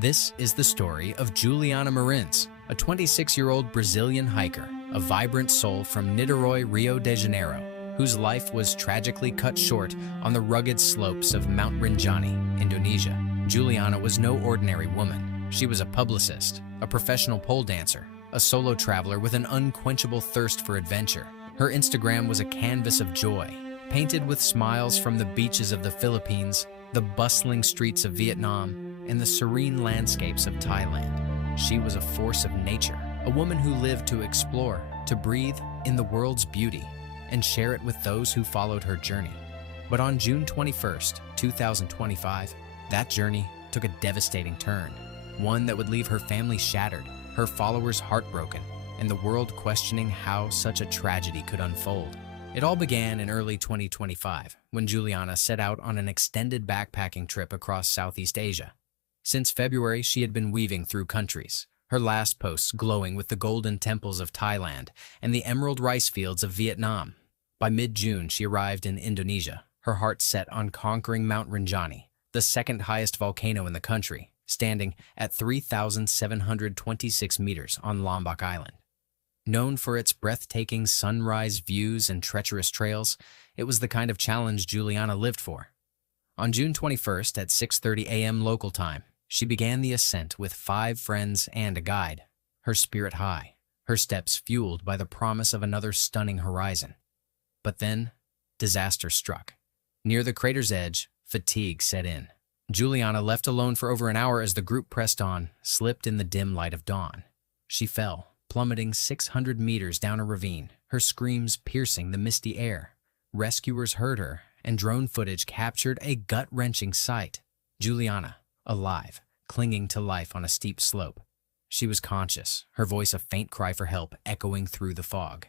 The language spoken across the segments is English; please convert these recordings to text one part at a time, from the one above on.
This is the story of Juliana Marins, a 26-year-old Brazilian hiker, a vibrant soul from Niterói, Rio de Janeiro, whose life was tragically cut short on the rugged slopes of Mount Rinjani, Indonesia. Juliana was no ordinary woman. She was a publicist, a professional pole dancer, a solo traveler with an unquenchable thirst for adventure. Her Instagram was a canvas of joy, painted with smiles from the beaches of the Philippines, the bustling streets of Vietnam, and the serene landscapes of Thailand. She was a force of nature, a woman who lived to explore, to breathe in the world's beauty, and share it with those who followed her journey. But on June 21st, 2025, that journey took a devastating turn, one that would leave her family shattered, her followers heartbroken, and the world questioning how such a tragedy could unfold. It all began in early 2025, when Juliana set out on an extended backpacking trip across Southeast Asia. Since February, she had been weaving through countries, her last posts glowing with the golden temples of Thailand and the emerald rice fields of Vietnam. By mid-June, she arrived in Indonesia, her heart set on conquering Mount Rinjani, the second highest volcano in the country, standing at 3,726 meters on Lombok Island. Known for its breathtaking sunrise views and treacherous trails, it was the kind of challenge Juliana lived for. On June 21st at 6:30 a.m. local time, she began the ascent with 5 friends and a guide, her spirit high, her steps fueled by the promise of another stunning horizon. But then, disaster struck. Near the crater's edge, fatigue set in. Juliana, left alone for over an hour as the group pressed on, slipped in the dim light of dawn. She fell, plummeting 600 meters down a ravine, her screams piercing the misty air. Rescuers heard her, and drone footage captured a gut-wrenching sight. Juliana, alive, clinging to life on a steep slope. She was conscious, her voice a faint cry for help echoing through the fog.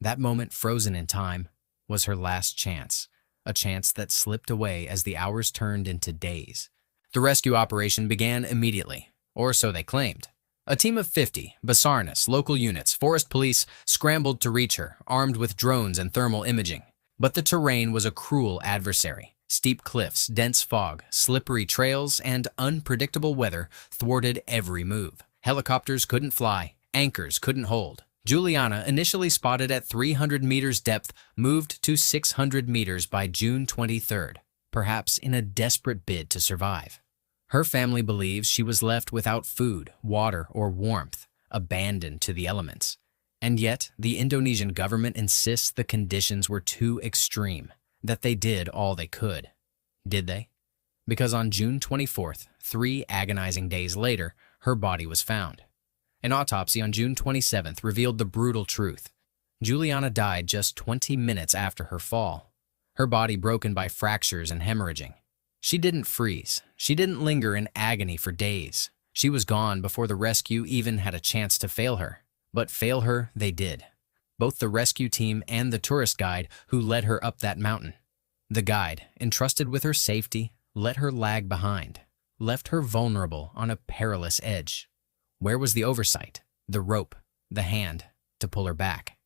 That moment, frozen in time, was her last chance, a chance that slipped away as the hours turned into days. The rescue operation began immediately, or so they claimed. A team of 50 Basarnas local units, forest police, scrambled to reach her, armed with drones and thermal imaging. But the terrain was a cruel adversary. Steep cliffs, dense fog, slippery trails, and unpredictable weather thwarted every move. Helicopters couldn't fly, anchors couldn't hold. Juliana, initially spotted at 300 meters depth, moved to 600 meters by June 23rd, perhaps in a desperate bid to survive. Her family believes she was left without food, water, or warmth, abandoned to the elements. And yet, the Indonesian government insists the conditions were too extreme, that they did all they could. Did they? Because on June 24th, 3 agonizing days later, her body was found. An autopsy on June 27th revealed the brutal truth. Juliana died just 20 minutes after her fall, her body broken by fractures and hemorrhaging. She didn't freeze. She didn't linger in agony for days. She was gone before the rescue even had a chance to fail her. But fail her they did. Both the rescue team and the tourist guide who led her up that mountain. The guide, entrusted with her safety, let her lag behind, left her vulnerable on a perilous edge. Where was the oversight, the rope, the hand to pull her back?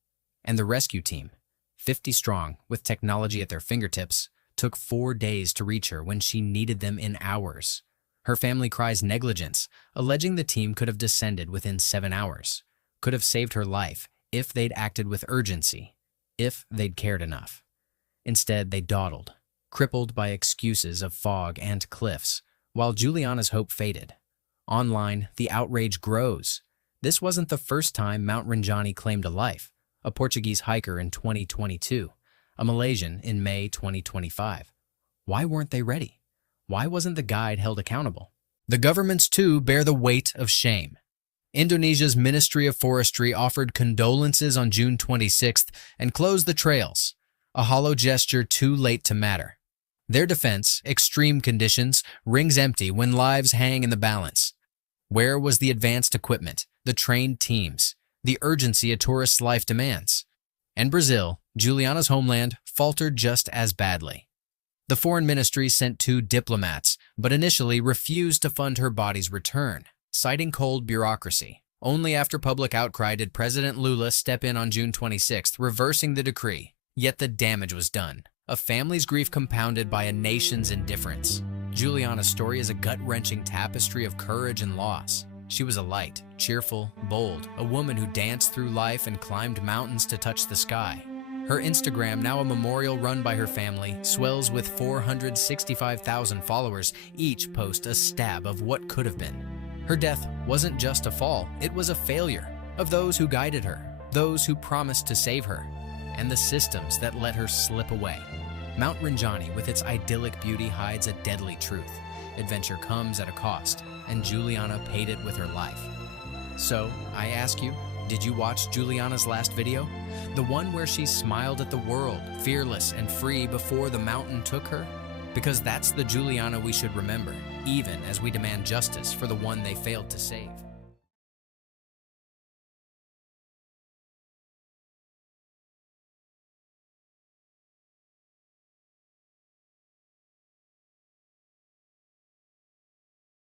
And the rescue team, 50 strong, with technology at their fingertips, took 4 days to reach her when she needed them in hours. Her family cries negligence, alleging the team could have descended within 7 hours, could have saved her life if they'd acted with urgency, if they'd cared enough. Instead, they dawdled, crippled by excuses of fog and cliffs, while Juliana's hope faded. Online, the outrage grows. This wasn't the first time Mount Rinjani claimed a life, a Portuguese hiker in 2022, a Malaysian in May 2025. Why weren't they ready? Why wasn't the guide held accountable? The governments, too, bear the weight of shame. Indonesia's Ministry of Forestry offered condolences on June 26th and closed the trails, a hollow gesture too late to matter. Their defense, extreme conditions, rings empty when lives hang in the balance. Where was the advanced equipment, the trained teams, the urgency a tourist's life demands? And Brazil, Juliana's homeland, faltered just as badly. The foreign ministry sent 2 diplomats, but initially refused to fund her body's return, citing cold bureaucracy. Only after public outcry did President Lula step in on June 26th, reversing the decree. Yet the damage was done, a family's grief compounded by a nation's indifference. Juliana's story is a gut-wrenching tapestry of courage and loss. She was a light, cheerful, bold, a woman who danced through life and climbed mountains to touch the sky. Her Instagram, now a memorial run by her family, swells with 465,000 followers. Each post a stab of what could have been. Her death wasn't just a fall, it was a failure of those who guided her, those who promised to save her, and the systems that let her slip away. Mount Rinjani, with its idyllic beauty, hides a deadly truth. Adventure comes at a cost, and Juliana paid it with her life. So, I ask you, did you watch Juliana's last video? The one where she smiled at the world, fearless and free before the mountain took her? Because that's the Juliana we should remember, even as we demand justice for the one they failed to save.